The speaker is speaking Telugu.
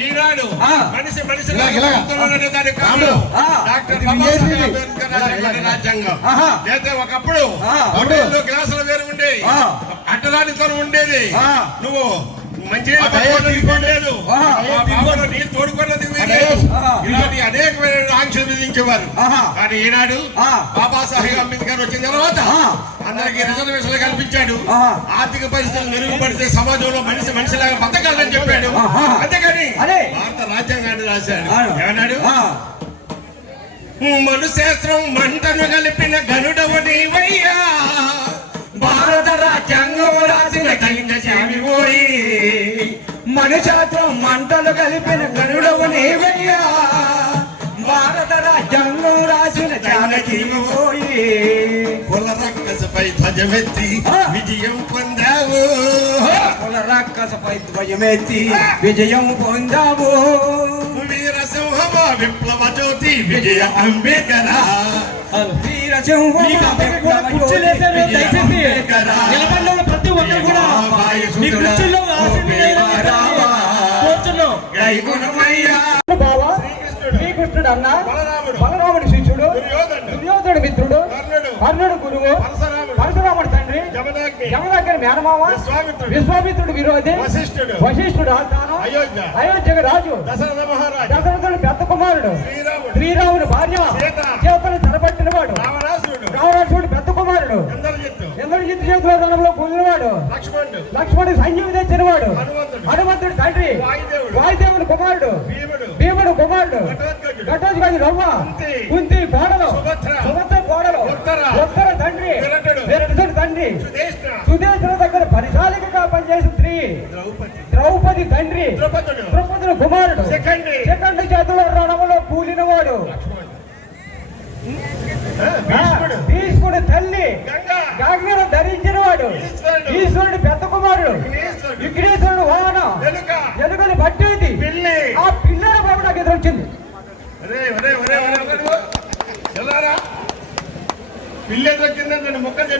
ఈనాడు. మనిషి మనిషి. డాక్టర్. రాజ్యాంగం. అయితే ఒకప్పుడు. హోటల్లో గ్లాసుల వేరు ఉండేది ఆ. అట్టదానితనం ఉండేది. నువ్వు మంచినీళ్ళు. బాబులో నీళ్ళు తోడుకున్నది. ఇలాంటి అనేకమైన ఆంక్షలు విధించేవారు. కానీ ఈనాడు. బాబాసాహెబ్ అంబేద్కర్ వచ్చిన తర్వాత. అందరికి రిజర్వేషన్లు కల్పించాడు. ఆర్థిక పరిస్థితులు మెరుగుపడితే సమాజంలో మనిషి మనిషిలాగా బతకాలని చెప్పాడు. భారత రాజ్యాంగాన్ని రాశాడు. ఏమన్నాడు? ఆ. మను శాస్త్రం మంటను కలిపిన గనుడవు నీవయ్యా. భారత రాజ్యాంగం రాసిన కైన చేమి పోయి మనుషాత్రం మంటలు కలిపిన గనుడవు నీవయ్యా. భారత రాజ్యాంగం రాసిన జానకీవి పోయి కుల రక్కసపై ధ్వజమెత్తి. విజయం పొందావు. కుల రాక్షసపై ధ్వజమెత్తి విజయం పొందావు. వీర సింహమ విప్లవ జ్యోతి విజయ దయచేసి నిలబడిన వాళ్ళు ప్రతి ఒక్కరు కూడా. మీ కుర్చీల్లో ఆసీనులైన వారు కూర్చున్నాం గైగుణమయ్యా. బావా శ్రీకృష్ణుడు. అన్న. బలరాముడు. బలరాముడి శిష్యుడు. దుర్యోధనుడు. దుర్యోధనుడు మిత్రుడు. కర్ణుడు కర్ణుడు గురువు. యమదగ్గర మేనమామ విశ్వామిత్రుడు. విరోధి వశిష్ఠుడు. వశిష్ఠుడు ఆస్థానం అయోధ్య. అయోధ్యకు రాజు. దశరథ మహారాజు. దశరథుడు పెద్ద కుమారుడు. శ్రీరాముడు. భార్య. చేపలు తలపట్టినవాడు రావణాసురుడు. రావణాసుడు పెద్ద కుమారుడు. ఇంద్రజిత్తు. ఇంద్రజిత్ చేతుల రణంలో కూలినవాడు. లక్ష్మణుడు. లక్ష్మణుడు సంజీవి తెచ్చినవాడు. హనుమంతుడు. హనుమంతుడు తండ్రి. వాయుదేవుడు. కుమారుడు. భీముడు. కుమారుడు. ఘటోత్కచుడు ఘటోత్కచుడు రవ్వ. కుంతి. కోడలు. సుభద్ర. కోడలు. ఉత్తర. సుదేశుల దగ్గర పరిశాలికగా పనిచేసిన స్త్రీ. ద్రౌపది. తండ్రి. ద్రౌపదుడు. కుమారుడు. సెకండ్. చేతుల రణములో కూలినవాడు. భీష్ముడు. తల్లి. గంగా. గాగ్ఞను ధరించిన వాడు ఈశ్వరుడు. పెద్ద కుమారుడు. విఘ్నేశ్వరుడు. వాహనం. ఎలుక ఎలుకని పట్టేది. ఆ పిల్లల బాబు నాకు ఎదురొచ్చింది. పిల్లి ఎదురొచ్చిందని మొక్క